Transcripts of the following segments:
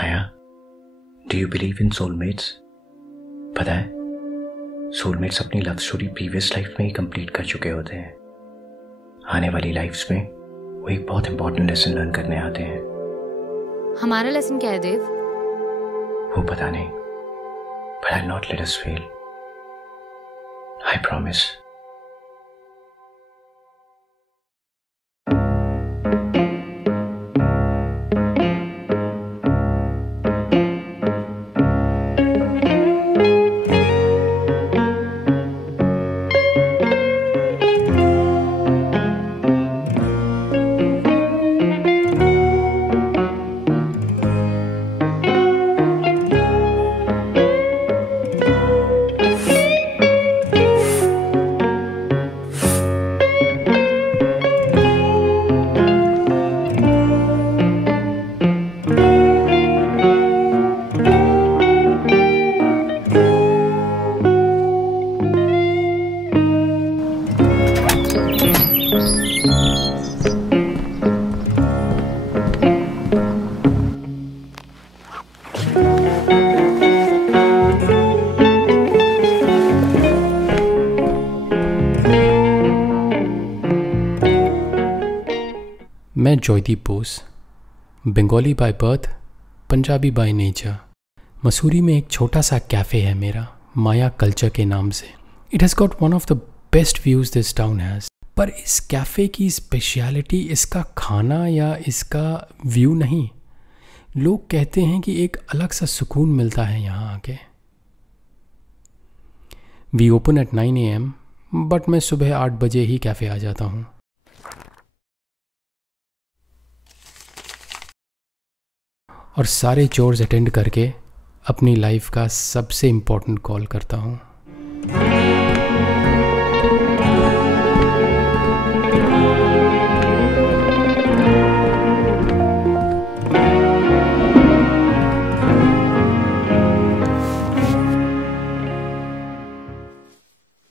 Maya, do you believe in soulmates? पता है, soulmates अपनी लव स्टोरी प्रीवियस लाइफ में ही कंप्लीट कर चुके होते हैं। आने वाली लाइफ्स में वो एक बहुत इंपॉर्टेंट लेसन लर्न करने आते हैं। हमारा लेसन क्या है देव? वो पता नहीं, but I'll not let us fail. I promise. मैं Joydeep Bose, Bengali by birth, Punjabi by nature. Mussoorie में एक छोटा सा कैफ़े है मेरा, माया कल्चर के नाम से। It has got one of the best views this town has. पर इस कैफ़े की स्पेशलिटी इसका खाना या इसका व्यू नहीं। लोग कहते हैं कि एक अलग सा सुकून मिलता है यहाँ आके। We open at 9 AM, but मैं सुबह 8 बजे ही कैफ़े आ जाता हूँ। और सारे चोर्स अटेंड करके अपनी लाइफ का सबसे इम्पोर्टेंट कॉल करता हूँ।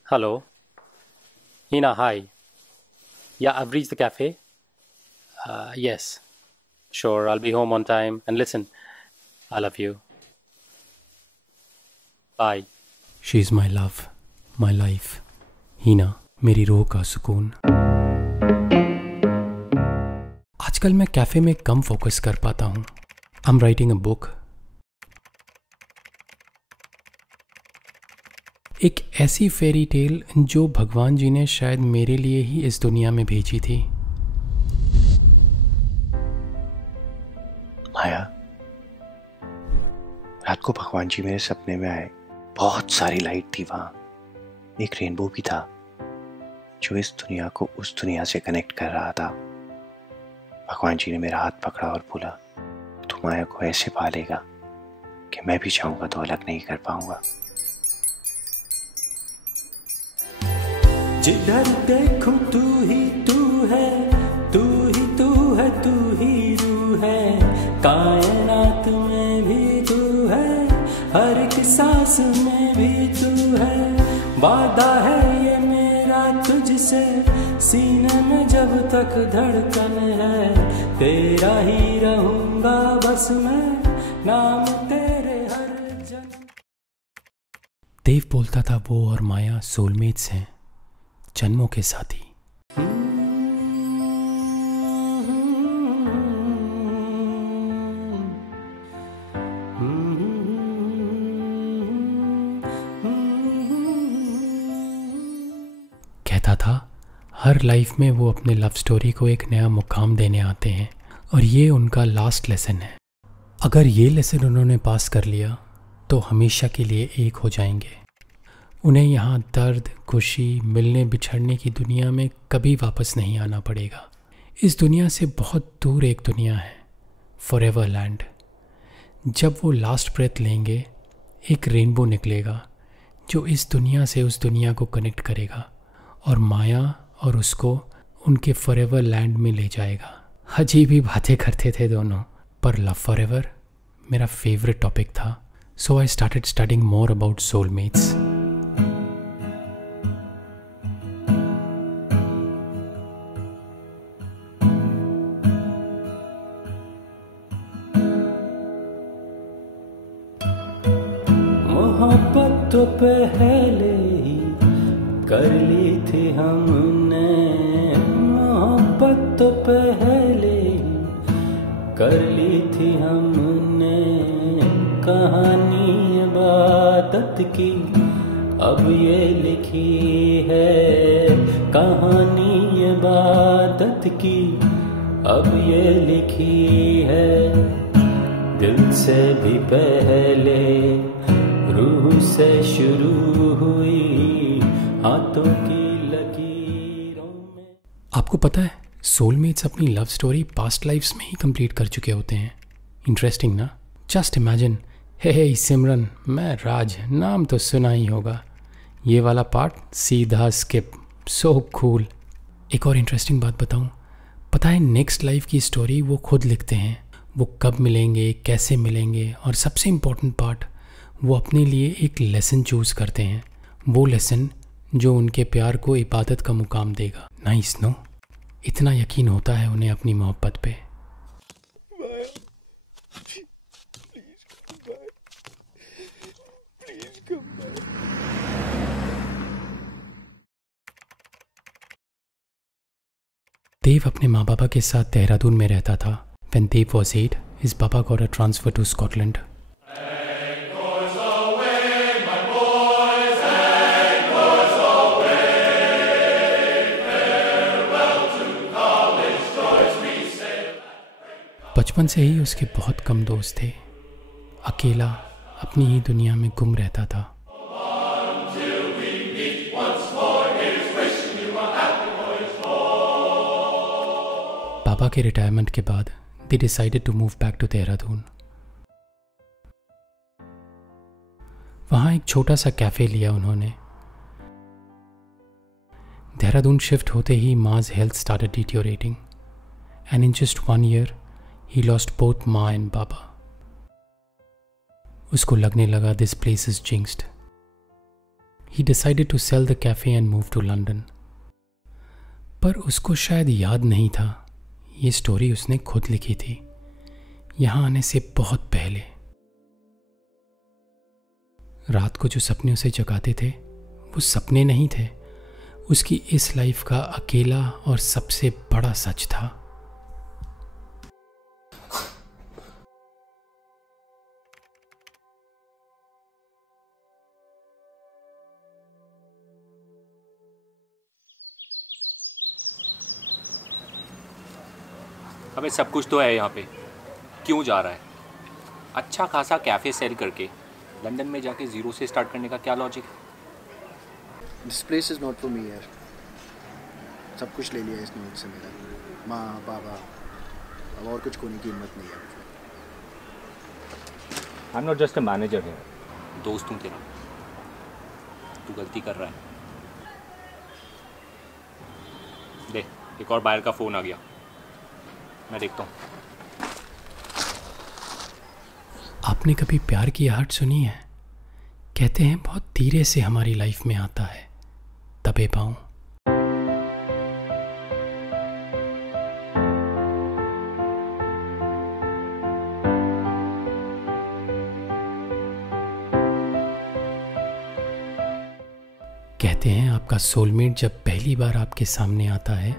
Hello. Hina, hi. Yeah, I've reached the cafe. Yes. Sure, I'll be home on time. And listen, I love you. Bye. She's my love, my life. हीना, मेरी रूह का सुकून। आजकल मैं कैफ़े में कम फोकस कर पाता हूँ। I'm writing a book. एक ऐसी फेरी टेल जो भगवान जी ने शायद मेरे लिए ही इस दुनिया में भेजी थी। माया, रात को भगवान जी मेरे सपने में आए। बहुत सारी लाइट थी वहां। एक रेनबो भी था जो इस दुनिया को उस दुनिया से कनेक्ट कर रहा था। भगवान जी ने मेरा हाथ पकड़ा और बोला, तू माया को ऐसे पालेगा कि मैं भी चाहूंगा तो अलग नहीं कर पाऊंगा। जिधर देखूं तू ही तू है, तू ही तू है, तू ही रूह है। कायनात में भी तू है, हर एक सांस में भी तू है। वादा है ये मेरा तुझसे, सीने में जब तक धड़कन है। तेरा ही रहूंगा बस मैं, नाम तेरे हर जन्म। देव बोलता था वो और माया सोलमेट्स हैं, जन्मों के साथी। कहता था हर लाइफ में वो अपने लव स्टोरी को एक नया मुकाम देने आते हैं और ये उनका लास्ट लेसन है। अगर ये लेसन उन्होंने पास कर लिया तो हमेशा के लिए एक हो जाएंगे। उन्हें यहाँ दर्द, खुशी, मिलने बिछड़ने की दुनिया में कभी वापस नहीं आना पड़ेगा। इस दुनिया से बहुत दूर एक दुनिया है, फॉरएवर लैंड। जब वो लास्ट ब्रेथ लेंगे, एक रेनबो निकलेगा जो इस दुनिया से उस दुनिया को कनेक्ट करेगा और माया और उसको उनके फॉरएवर लैंड में ले जाएगा। अजीब ही बातें करते थे दोनों, पर लव फॉरएवर मेरा फेवरेट टॉपिक था। So I started studying more about soulmates. मोहब्बत तो पहले ही कर ली थी हमने, मोहब्बत तो पहले ही कर ली थी हमने। कहानी इबादत की अब ये लिखी है, कहानी इबादत की अब ये लिखी है। दिल से भी पहले रूह से शुरू हुई हाथों की लकीरों में। आपको पता है सोलमेट्स अपनी लव स्टोरी पास्ट लाइफ्स में ही कंप्लीट कर चुके होते हैं। इंटरेस्टिंग ना? जस्ट इमेजिन, हे सिमरन, मैं राज, नाम तो सुना ही होगा, ये वाला पार्ट सीधा स्किप, सो कूल। एक और इंटरेस्टिंग बात बताऊं, पता है नेक्स्ट लाइफ की स्टोरी वो खुद लिखते हैं, वो कब मिलेंगे, कैसे मिलेंगे, और सबसे इम्पोर्टेंट पार्ट, वो अपने लिए एक लेसन चूज़ करते हैं, वो लेसन जो उनके प्यार को इबादत का मुकाम देगा। Nice no? इतना यकीन होता है उन्हें अपनी मोहब्बत पे। देव अपने माँ बाबा के साथ देहरादून में रहता था। When Dev was 8, his papa got a transfer to Scotland. बचपन से ही उसके बहुत कम दोस्त थे। अकेला अपनी ही दुनिया में गुम रहता था। पापा के रिटायरमेंट के बाद they decided to move back to Dehradun. वहाँ एक छोटा सा कैफ़े लिया उन्होंने। देहरादून शिफ्ट होते ही माँ's health started deteriorating and in just 1 year he lost both माँ and बाबा। उसको लगने लगा this place is jinxed। He decided to sell the cafe and move to London। पर उसको शायद याद नहीं था ये स्टोरी उसने खुद लिखी थी, यहाँ आने से बहुत पहले। रात को जो सपने उसे जगाते थे वो सपने नहीं थे, उसकी इस लाइफ का अकेला और सबसे बड़ा सच था। हमें सब कुछ तो है यहाँ पे, क्यों जा रहा है? अच्छा खासा कैफ़े सेल करके लंदन में जाके ज़ीरो से स्टार्ट करने का क्या लॉजिक है? This place is not for me यार। सब कुछ ले लिया इसने मुझसे, मेरा माँ बाबा, अब और कुछ खोने की हिम्मत नहीं है मुझे। I am not just a manager है, दोस्त हूँ तेरा। तू गलती कर रहा है। देख, एक और बायर का फ़ोन आ गया, मैं देखता हूँ। आपने कभी प्यार की आहट सुनी है? कहते हैं बहुत धीरे से हमारी लाइफ में आता है, दबे पाँव। कहते हैं आपका सोलमेट जब पहली बार आपके सामने आता है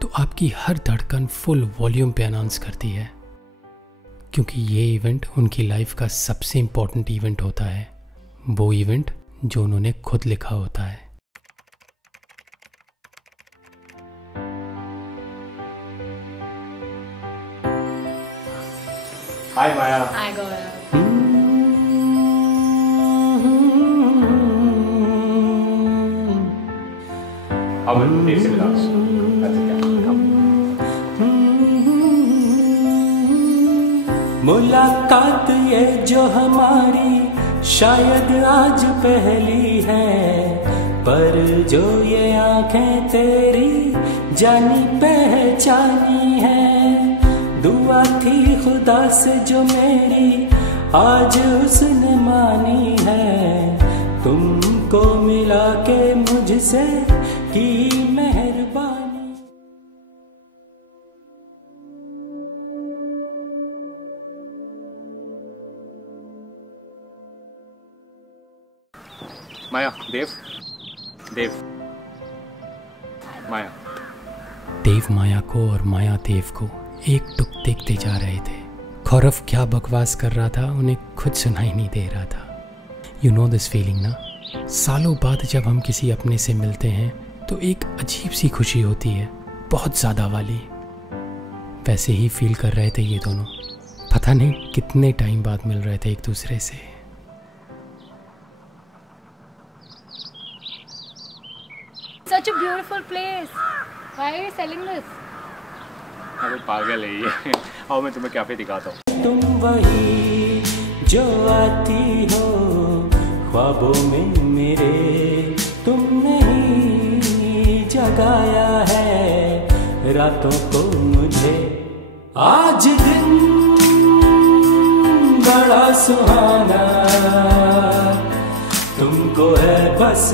तो आपकी हर धड़कन फुल वॉल्यूम पे अनाउंस करती है, क्योंकि ये इवेंट उनकी लाइफ का सबसे इम्पोर्टेंट इवेंट होता है, वो इवेंट जो उन्होंने खुद लिखा होता है। हाय माया। हाय गौरव। अब देर से मिला। मुलाकात ये जो हमारी शायद आज पहली है, पर जो ये आंखें तेरी जानी पहचानी है। दुआ थी खुदा से जो मेरी आज उसने मानी है, तुमको मिला के मुझसे की मेहरबानी। माया, देव, माया। देव माया को और माया देव को एकटुक देखते जा रहे थे। खौरव क्या बकवास कर रहा था उन्हें खुद सुनाई नहीं दे रहा था। यू नो दिस फीलिंग ना, सालों बाद जब हम किसी अपने से मिलते हैं तो एक अजीब सी खुशी होती है, बहुत ज़्यादा वाली। वैसे ही फील कर रहे थे ये दोनों। पता नहीं कितने टाइम बाद मिल रहे थे एक दूसरे से। Such a beautiful place. Why are you selling this? अरे पागल है ये। आओ मैं तुम्हें कैफे दिखाता हूँ। तुम वही जो आती हो ख्वाबों में मेरे, तुमने ही जगाया है रातों को मुझे। आज दिन बड़ा सुहाना, तुमको है बस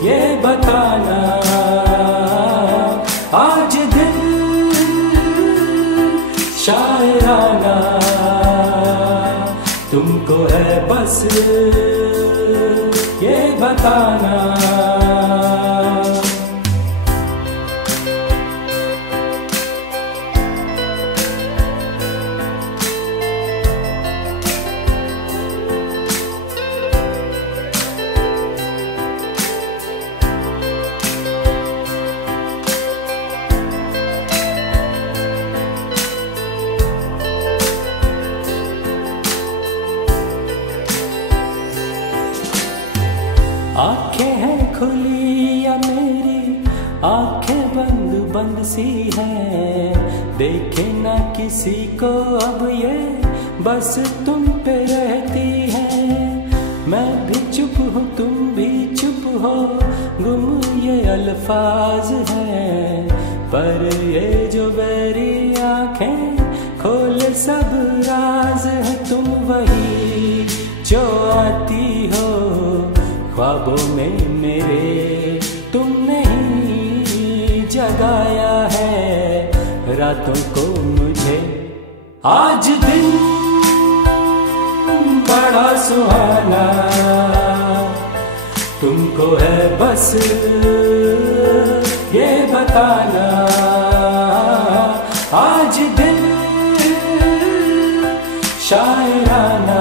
ये बताना। आज दिल शायराना, तुमको है बस ये बताना। आंखें हैं खुली या मेरी आंखें बंद बंद सी हैं, देखे ना किसी को अब ये बस तुम पे रहती है। मैं भी चुप हूँ तुम भी चुप हो, गुम ये अल्फाज हैं, पर ये जो मेरी आंखें खोले सब राज है। तुम वही जो आती हो ख्वाबों में मेरे, तुमने ही जगाया है रातों को मुझे। आज दिन बड़ा सुहाना, तुमको है बस ये बताना। आज दिल शायराना,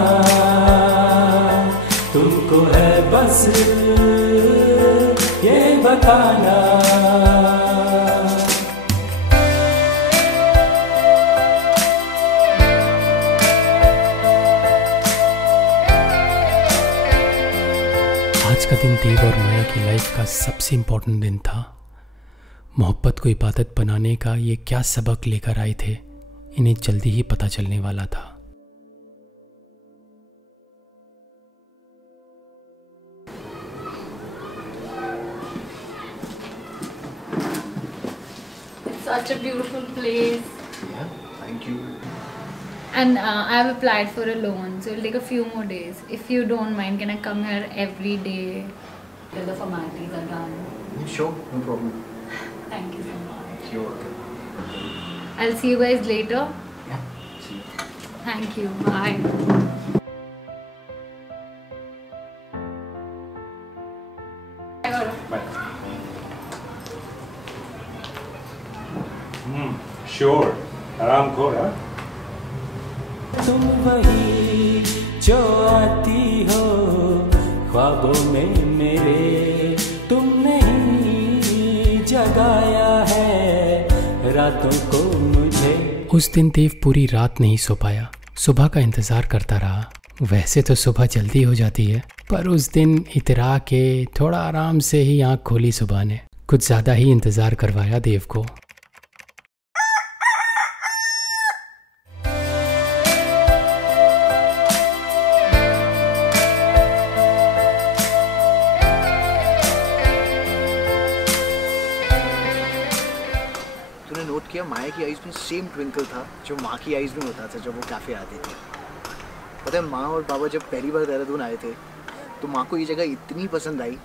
तुमको है बस ये बताना। आज का दिन देव और माया की लाइफ का सबसे इम्पोर्टेंट दिन था। मोहब्बत को इबादत बनाने का ये क्या सबक लेकर आए थे, इन्हें जल्दी ही पता चलने वाला था। Such a beautiful place. Yeah, thank you. And I have applied for a loan, so it'll take a few more days. If you don't mind, can I come here every day till the formalities are done? Sure, no problem. Thank you so much. You're welcome. I'll see you guys later. Yeah, see you. Thank you. Bye. Sure, आराम खोर। तुम वही जो आती हो ख्वाबों में मेरे, तुमने ही जगाया है रातों को मुझे। उस दिन देव पूरी रात नहीं सो पाया, सुबह का इंतज़ार करता रहा। वैसे तो सुबह जल्दी हो जाती है, पर उस दिन इतरा के थोड़ा आराम से ही आँख खोली सुबह ने। कुछ ज़्यादा ही इंतज़ार करवाया देव को। किया माया की आईज में सेम ट्विंकल था जो माँ की आईज में होता था जब वो कैफे आती थी। पता है माँ और बाबा जब पहली बार देहरादून आए थे तो माँ को ये जगह इतनी पसंद आई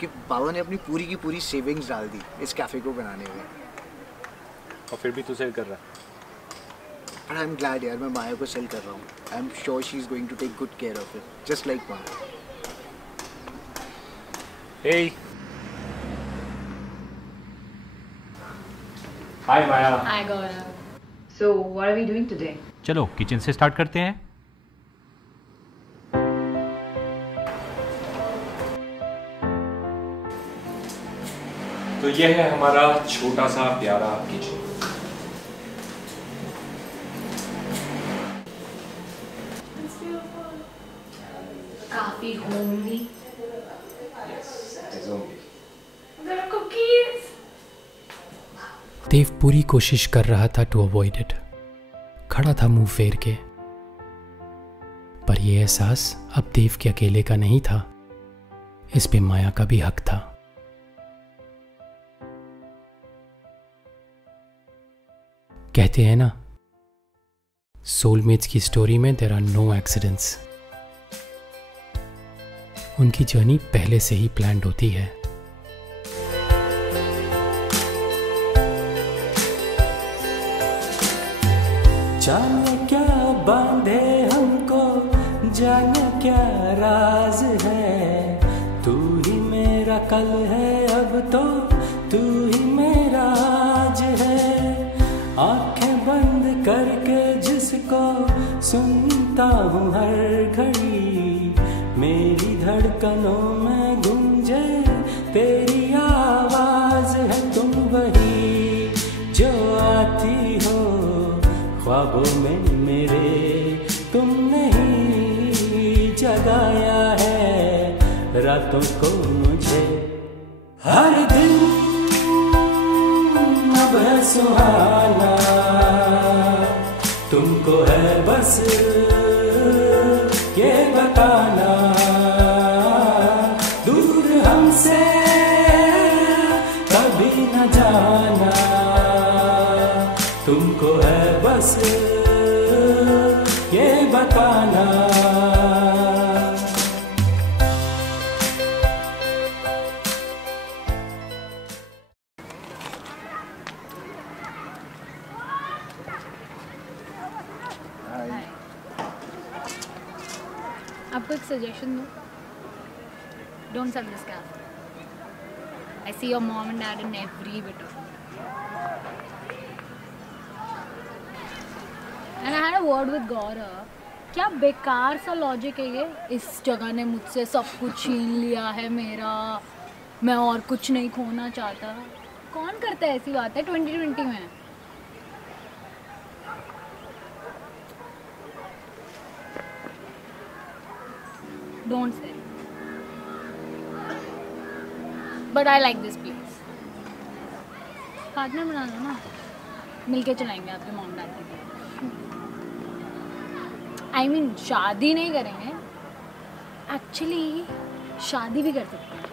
कि बाबा ने अपनी पूरी की पूरी सेविंग्स डाल दी इस कैफे को बनाने में। और फिर भी तू सेल कर रहा है। बट आई एम ग्लैड यार, मैं माया को सेल कर रहा हूँ। I am sure she is going to take good care of it just like माँ। Hey. Hi Maya. Hi Gaurav. So, what are we doing today? चलो किचन से start करते हैं। तो यह है हमारा छोटा सा प्यारा किचन। काफी होमली। देव पूरी कोशिश कर रहा था टू अवॉइड इट। खड़ा था मुंह फेर के, पर यह एहसास अब देव के अकेले का नहीं था, इस पे माया का भी हक था। कहते हैं ना, सोलमेट्स की स्टोरी में देयर आर नो एक्सीडेंट्स। उनकी जर्नी पहले से ही प्लान्ड होती है। जाने क्या बांधे हमको, जाने क्या राज है। तू ही मेरा कल है, अब तो तू ही मेरा आज है। आंखें बंद करके जिसको सुनता हूँ हर घड़ी, मेरी धड़कनों में गूंजे तेरी आवाज है। तुम वही जो आती हो ख्वाबों में मेरे, तुमने ही जगाया है रातों को मुझे। हर दिन अब है सुहाना, तुमको है बस ये बताना। दूर हमसे कभी न जाना, तुमको है बस ये बताना। आपको एक सजेशन दूँ? Don't sell this cafe. I see your mom and dad in every bit of it. And I had a word with Gaurav. क्या बेकार सा लॉजिक है ये? इस जगह ने मुझसे सब कुछ छीन लिया है मेरा, मैं और कुछ नहीं खोना चाहता। कौन करता है ऐसी बात है 2020 में? Don't say. But I like this place. Partner बना लो ना, मिलके चलाएंगे आपके मॉम डैड के। I mean, शादी नहीं करेंगे, एक्चुअली शादी भी कर सकते हैं,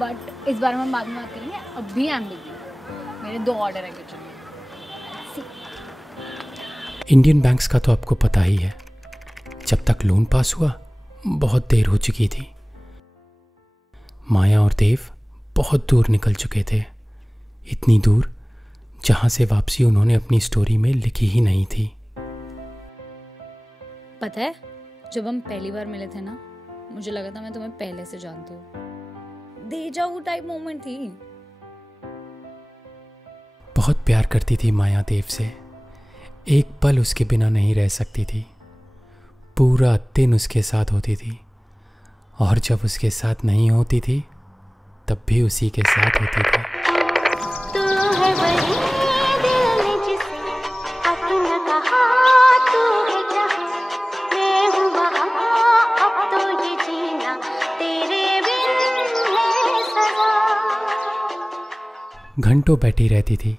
बट इस बारे में हम बाद में बात करेंगे। अभी आई एम बिजी, मेरे 2 ऑर्डर है किचन में। इंडियन बैंक्स का तो आपको पता ही है, जब तक लोन पास हुआ बहुत देर हो चुकी थी। माया और देव बहुत दूर निकल चुके थे, इतनी दूर जहां से वापसी उन्होंने अपनी स्टोरी में लिखी ही नहीं थी। पता है, जब हम पहली बार मिले थे ना, मुझे लगा था मैं तुम्हें पहले से जानती हूँ। डेजा वू टाइप मोमेंट थी। बहुत प्यार करती थी माया देव से, एक पल उसके बिना नहीं रह सकती थी। पूरा दिन उसके साथ होती थी, और जब उसके साथ नहीं होती थी तब भी उसी के साथ होती थी। तू है वही दिल ने जिसे अपना कहा, तू है जहाँ मैं हूँ वहाँ, अब तो ये जीना तेरे बिन है सजा। घंटों बैठी रहती थी,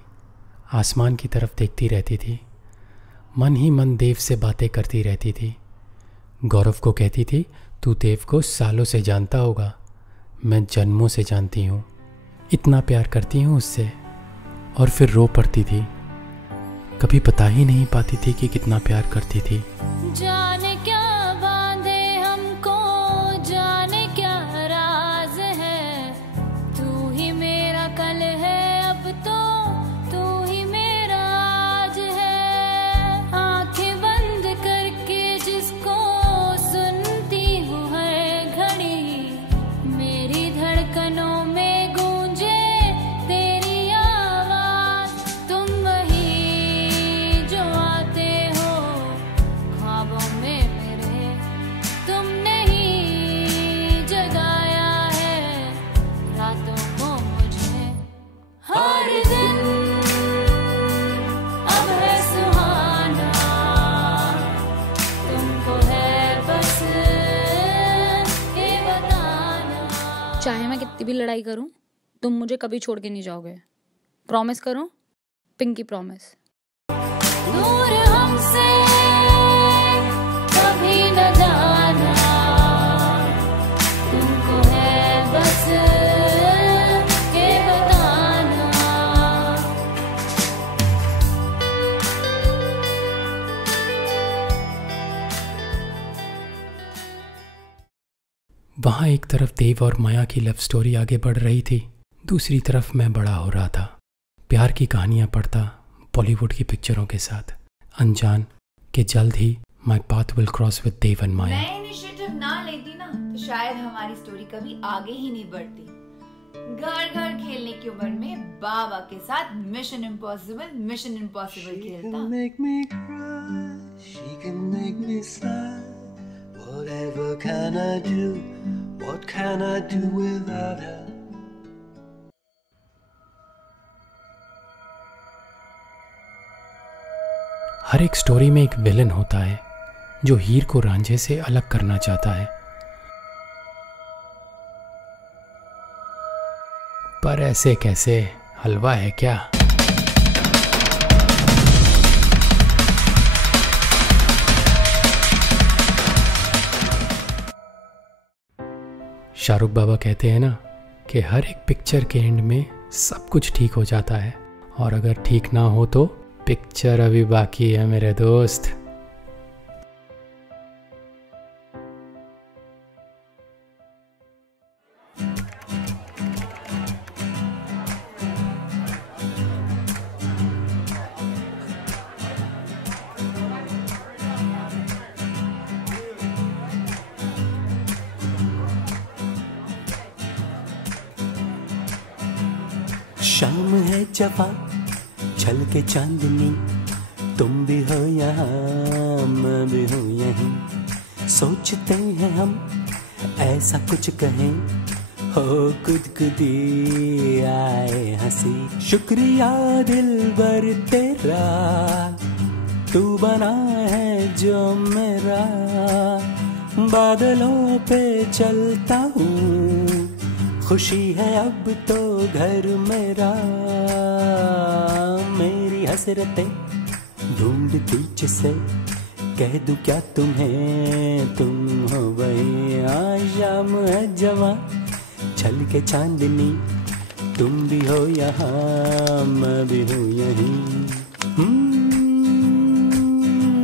आसमान की तरफ देखती रहती थी, मन ही मन देव से बातें करती रहती थी। गौरव को कहती थी, तू देव को सालों से जानता होगा, मैं जन्मों से जानती हूँ, इतना प्यार करती हूँ उससे। और फिर रो पड़ती थी, कभी बता ही नहीं पाती थी कि कितना प्यार करती थी। जाने क्या बांधे हमको, जाने क्या राज है। तू ही मेरा कल है, अब तो तू ही मेरा आज है। आंखें बंद करके जिसको सुनती हूँ हर घड़ी, कितनी भी लड़ाई करूं, तुम मुझे कभी छोड़ के नहीं जाओगे। प्रॉमिस करो, पिंकी प्रॉमिस। दूर हमसे कभी न जाना, तुमको है बस ये बताना। वहाँ एक तरफ देव और माया की लव स्टोरी आगे बढ़ रही थी, दूसरी तरफ मैं बड़ा हो रहा था, प्यार की कहानियाँ पढ़ता बॉलीवुड की पिक्चरों के साथ, अनजान कि जल्द ही my path will cross with Dev and Maya. मैं इनिशिएटिव ना लेती ना तो शायद हमारी स्टोरी कभी आगे ही नहीं बढ़ती। घर घर खेलने की उम्र में बाबा के साथ मिशन इम्पॉसिबल खेलता। Make me cry, she can make me sad. Whatever can I do? What can I do without her? हर एक स्टोरी में एक विलन होता है जो हीर को रांझे से अलग करना चाहता है, पर ऐसे कैसे, हलवा है क्या? शाहरुख बाबा कहते हैं ना कि हर एक पिक्चर के एंड में सब कुछ ठीक हो जाता है, और अगर ठीक ना हो तो पिक्चर अभी बाकी है मेरे दोस्त। शाम है जवा छल के चांदनी, तुम भी हो यहाँ मैं भी हूँ यहीं। सोचते हैं हम ऐसा कुछ कहें, हो गुदगुदी आए हंसी। शुक्रिया दिलबर तेरा, तू बना है जो मेरा। बादलों पे चलता हूँ, खुशी है अब तो घर मेरा। मेरी हसरतें ढूंढती जिसे, कह दूं क्या तुम्हें, तुम हो वही। शाम है जवां छल के चांदनी, तुम भी हो यहाँ मैं भी हूँ यहीं।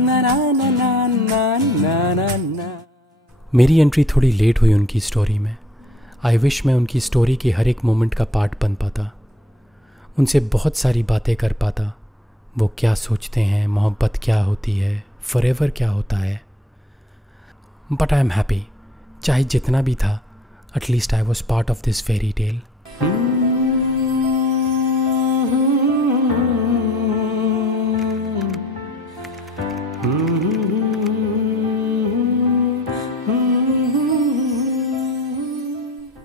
ना ना ना ना ना ना ना ना। मेरी एंट्री थोड़ी लेट हुई उनकी स्टोरी में। आई विश मैं उनकी स्टोरी के हर एक मोमेंट का पार्ट बन पाता, उनसे बहुत सारी बातें कर पाता। वो क्या सोचते हैं, मोहब्बत क्या होती है, फॉरएवर क्या होता है। बट आई एम हैप्पी, चाहे जितना भी था, at least I was part of this fairy tale.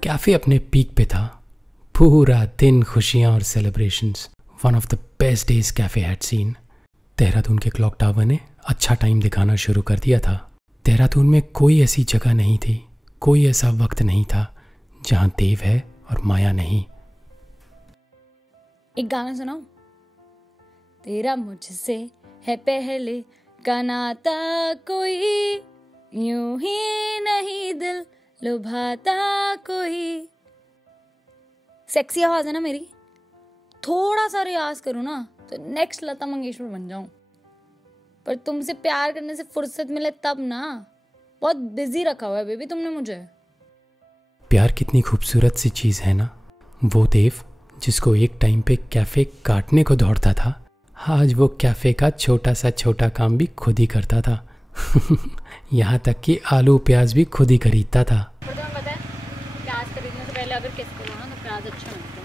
Cafe अपने पीक पे था, पूरा दिन खुशियाँ और celebrations. One of the best days cafe had seen. Dehradun के क्लॉक टावर ने अच्छा टाइम दिखाना शुरू कर दिया था। देहरादून में कोई ऐसी जगह नहीं थी, कोई ऐसा वक्त नहीं था जहाँ देव है और माया नहीं। एक गाना सुनाओ। तेरा मुझसे है पहले का नाता, कोई यूं ही नहीं दिल लुभाता कोई। सेक्सी आवाज है ना मेरी, थोड़ा सा रियाज करूँ ना तो नेक्स्ट लता मंगेशकर बन जाऊं। पर तुमसे प्यार करने से फुर्सत मिले तब ना, बहुत बिजी रखा हुआ है बेबी तुमने मुझे। प्यार कितनी खूबसूरत सी चीज़ है ना। वो देव जिसको एक टाइम पे कैफ़े काटने को दौड़ता था, आज वो कैफ़े का छोटा सा छोटा काम भी खुद ही करता था। यहाँ तक कि आलू प्याज भी खुद ही खरीदता था। पर तुम्हें पता है, प्याज खरीदने से पहले अगर किस करो ना तो प्याज अच्छा लगता है।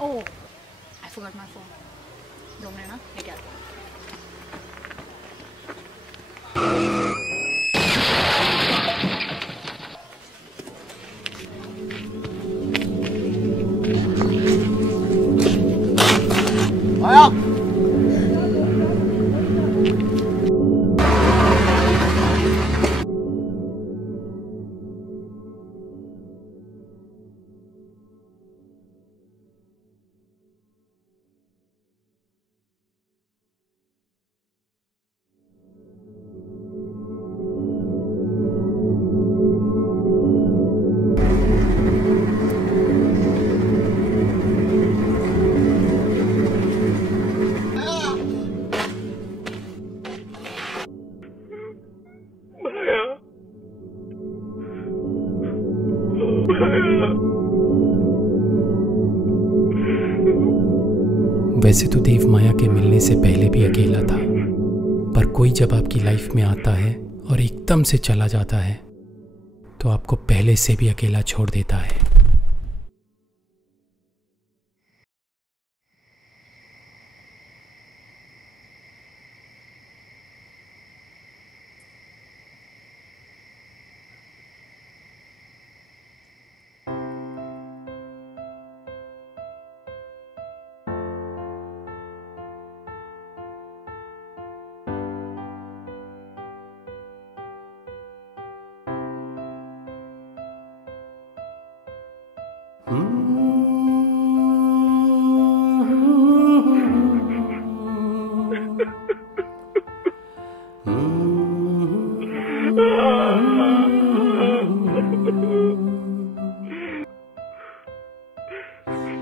Oh, I forgot my phone. 2 minute ना, लेके आता हूँ। वैसे तो देव माया के मिलने से पहले भी अकेला था, पर कोई जब आपकी लाइफ में आता है और एकदम से चला जाता है तो आपको पहले से भी अकेला छोड़ देता है।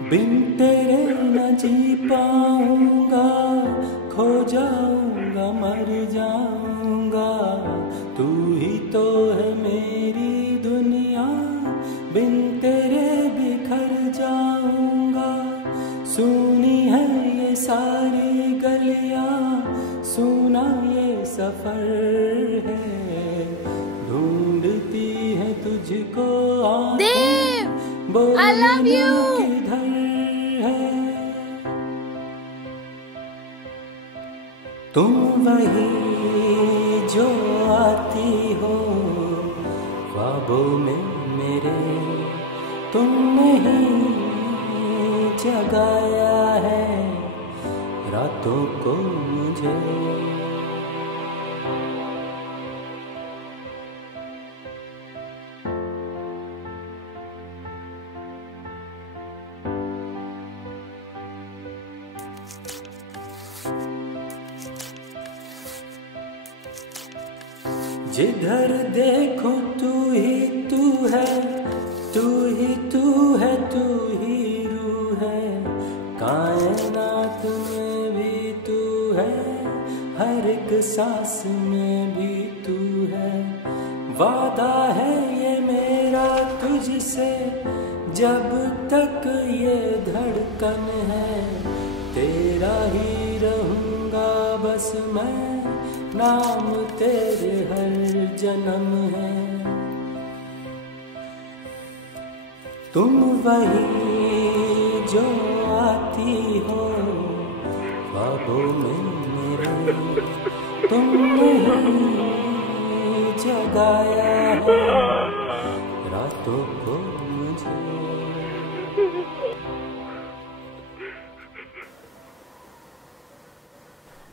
बिन तेरे न जी पाऊंगा, खो जाऊंगा मर जाऊंगा, तू ही तो है मेरी दुनिया, बिन तेरे बिखर जाऊंगा। सुनी है ये सारी गलियां, सुना ये सफर है, ढूंढती है तुझको देव, I love you. किधर है तुम, वही जो आती हो ख्वाबों में मेरे, तुमने ही जगाया है रातों को मुझे। जिधर देखो तू ही तू है, तू ही तू है, तू ही रूह है, कायनात में भी तू है, हर एक सांस में भी तू है। वादा है ये मेरा तुझसे, जब तक ये धड़कन है, तेरा ही रहूंगा बस मैं, नाम तेरे हर जन्म है। तुम वही जो आती हो ख्वाबों में मेरे, तुमने ही जगाया है रातों को मुझे।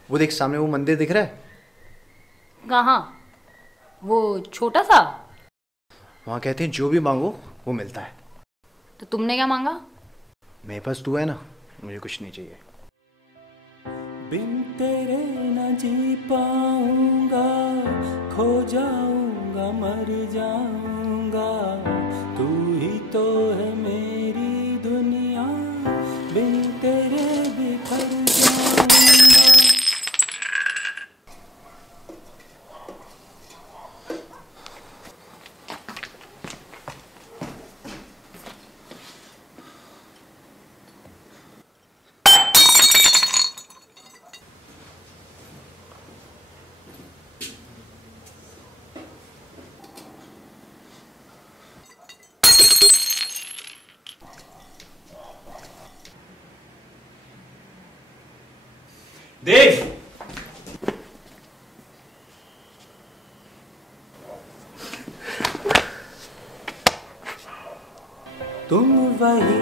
वो देख सामने वो मंदिर दिख रहा है। कहाँ? वो छोटा सा? वहाँ कहते हैं जो भी मांगो वो मिलता है। तो तुमने क्या मांगा? मेरे पास तू है ना, मुझे कुछ नहीं चाहिए। बिन तेरे न जी पाऊंगा, खो जाऊंगा मर जाऊंगा, तू ही तो है मेरी दुनिया, बिन तेरे बिखर जाऊंगा। देव, तुम वही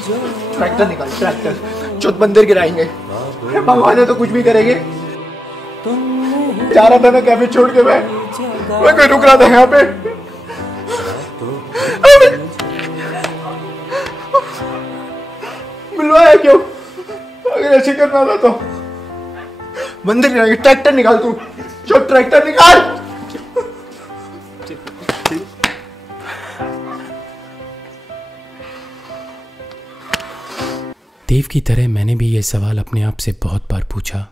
जो ट्रैक्टर निकाल, ट्रैक्टर चुत मंदिर गिराएंगे, भगवान है तो कुछ भी करेंगे। जा रहा था ना कैफे छोड़ के, मैं कोई रुक रहा था यहाँ पे। मिलवाया क्यों? अगर ऐसे करना था तो मंदिर गिराएंगे। ट्रैक्टर निकाल तू, जो ट्रैक्टर निकाल। देव की तरह मैंने भी ये सवाल अपने आप से बहुत बार पूछा,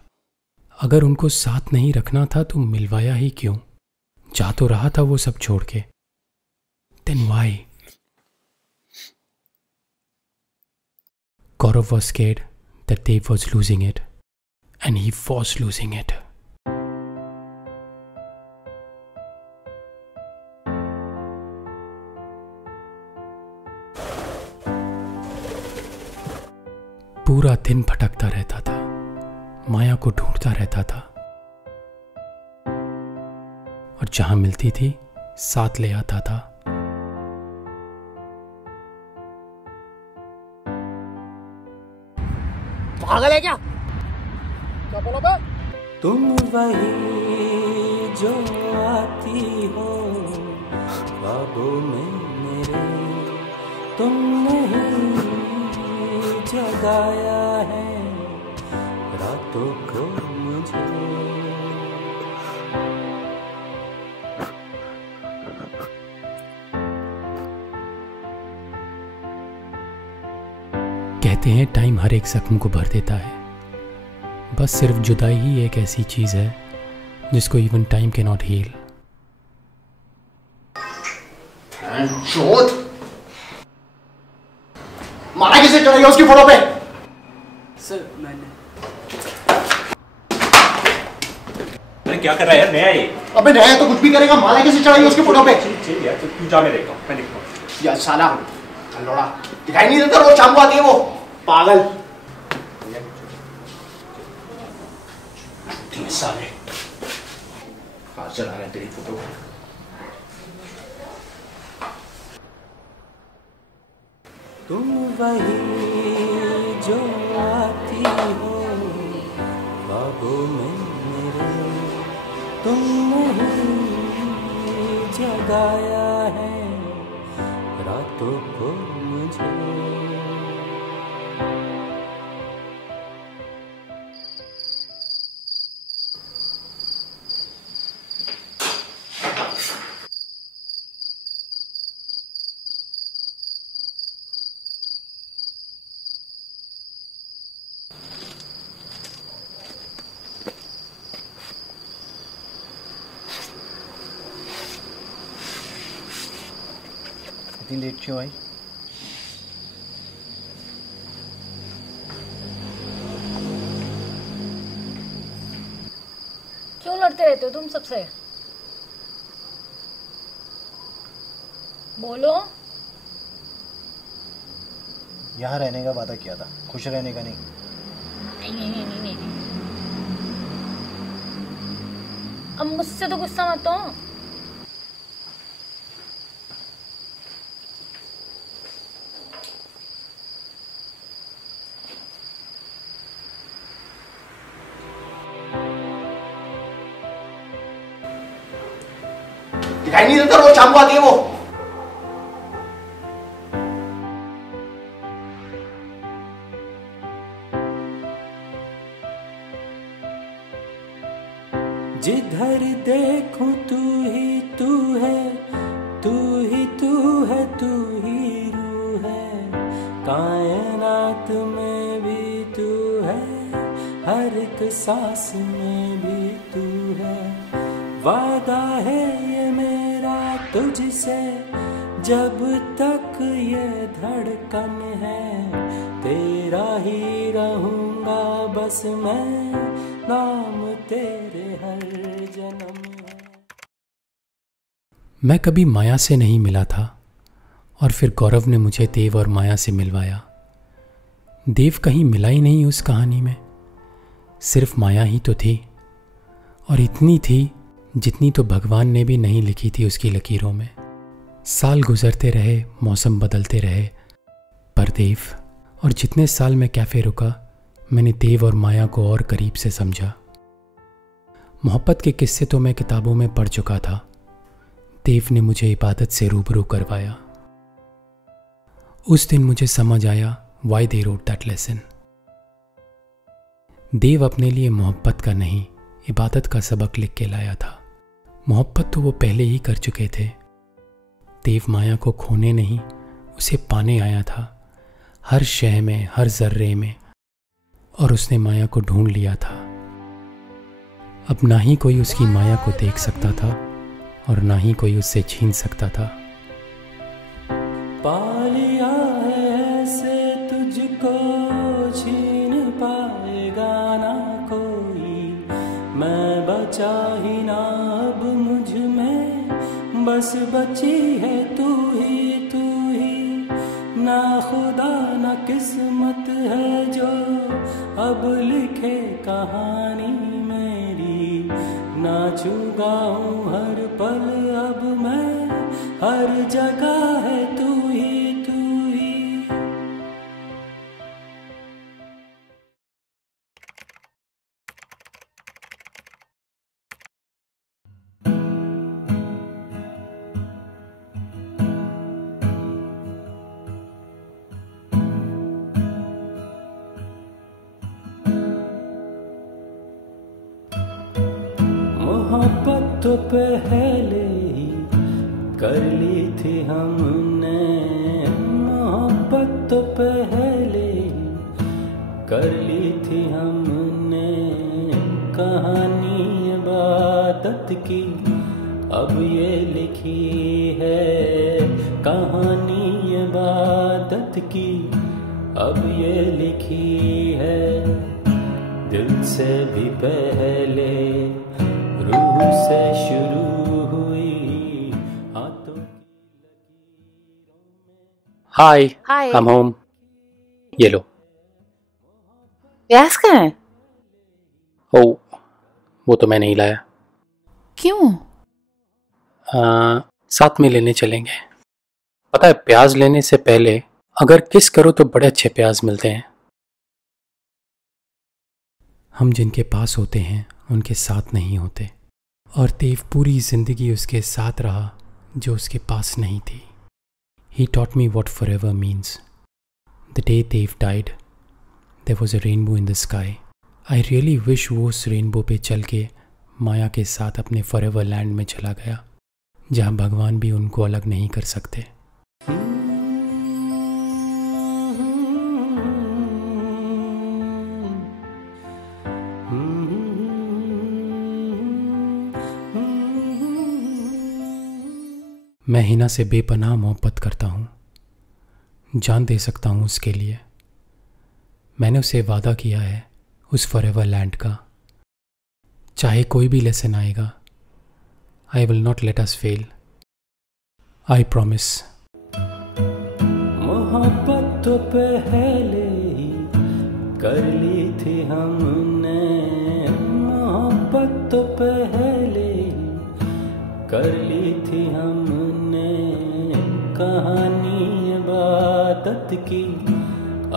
अगर उनको साथ नहीं रखना था तो मिलवाया ही क्यों? जा तो रहा था वो सब छोड़ के, then why? Gaurav was scared, that Dave was losing it, and he was losing it. पूरा दिन भटकता रहता था, माया को ढूंढता रहता था, और जहां मिलती थी साथ ले आता था। पागल है क्या? क्या बोला बे? तुम वही जो आती हो ख्वाबों में मेरे, तुमने ही जगाया है रातों को मुझे। कहते हैं टाइम हर एक जख्म को भर देता है, बस सिर्फ जुदाई ही एक ऐसी चीज है जिसको even time can not heal. मारा किसे चढ़ाई उसकी फोटो पे? सर मैंने। अरे क्या कर रहा है यार, नया है ये। अबे नया है तो कुछ भी करेगा, माला कैसे चढ़ाई उसकी फोटो पे? चल यार, तू जा, मैं देखता हूँ, मैं देखता हूँ। यार साला लोड़ा दिखाई नहीं देता, रोज शाम को आती है वो पागल साले। कहाँ चला रहे हैं तेरी फोटो? तुम वही जो आती हो ख्वाबों में मेरे, तुमने ही जगाया है रातों को मुझे। इतनी लेट क्यों आई? क्यों लड़ते रहते हो तुम सबसे? बोलो। यहाँ रहने का वादा किया था, खुश रहने का नहीं। नहीं। अब मुझसे तो गुस्सा मत हो। दिखाई नहीं देता, रोज शाम को आती है वो। जिधर देखूं तू ही तू है, तू ही तू है, तू ही रूह है, कायनात में भी तू है, हर एक सांस में भी तू है। वादा है ये मेरा तुझसे, जब तक ये धड़कन है, तेरा ही रहूंगा बस मैं, नाम तेरे हर जन्म है। मैं कभी माया से नहीं मिला था और फिर गौरव ने मुझे देव और माया से मिलवाया। देव कहीं मिला ही नहीं उस कहानी में, सिर्फ माया ही तो थी, और इतनी थी जितनी तो भगवान ने भी नहीं लिखी थी उसकी लकीरों में। साल गुजरते रहे, मौसम बदलते रहे, पर देव, और जितने साल मैं कैफ़े रुका मैंने देव और माया को और करीब से समझा। मोहब्बत के किस्से तो मैं किताबों में पढ़ चुका था, देव ने मुझे इबादत से रूबरू करवाया। उस दिन मुझे समझ आया why they wrote that lesson. Dev अपने लिए मोहब्बत का नहीं, इबादत का सबक लिख के लाया था। मोहब्बत तो वो पहले ही कर चुके थे। देव माया को खोने नहीं, उसे पाने आया था, हर शय में, हर जर्रे में, और उसने माया को ढूंढ लिया था। अब ना ही कोई उसकी माया को देख सकता था और ना ही कोई उससे छीन सकता था। पा लिया है ऐसे तुझको छीन बचा ही ना अब मुझ में, बस बची है तू ही ना खुदा ना किस्मत है जो अब लिखे कहानी मेरी, नाचू गाऊं हर पल अब मैं, हर जगह है तू ही। मोहब्बत तो पहले ही कर ली थी हमने, मोहब्बत तो पहले ही कर ली थी हमने, कहानी इबादत की अब ये लिखी है, कहानी इबादत की अब ये लिखी है, दिल से भी पहले रूह से शुरू हुई हाथों की लकीरों में। हाय, हाय। I'm home. ये लो। प्याज कहाँ है? ओ, वो तो मैं नहीं लाया। क्यों? साथ में लेने चलेंगे। पता है, प्याज लेने से पहले अगर किस करो तो बड़े अच्छे प्याज मिलते हैं। हम जिनके पास होते हैं उनके साथ नहीं होते, और देव पूरी जिंदगी उसके साथ रहा जो उसके पास नहीं थी। He taught me what forever means. The day Dev died, there was a rainbow in the sky. I really wish वो उस रेनबो पे चल के माया के साथ अपने forever land में चला गया, जहाँ भगवान भी उनको अलग नहीं कर सकते। मैं हिना से बेपनाह मोहब्बत करता हूँ, जान दे सकता हूँ उसके लिए। मैंने उसे वादा किया है उस फॉरएवर लैंड का, चाहे कोई भी लेसन आएगा, I will not let us fail, I promise. मोहब्बत तो पहले ही कर ली थी हमने, मोहब्बत तो पहले ही कर ली थी हमने, कहानी इबादत की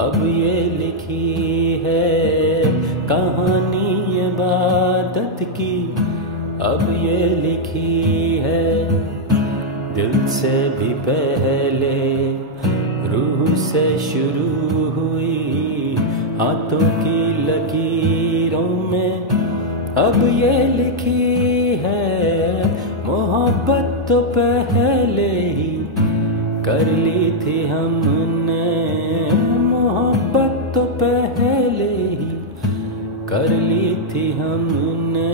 अब ये लिखी है, कहानी इबादत की अब ये लिखी है, दिल से भी पहले रूह से शुरू हुई हाथों की लकीरों में अब ये लिखी है, मोहब्बत तो पहले ही कर ली थी हमने, मोहब्बत तो पहले ही कर ली थी हमने।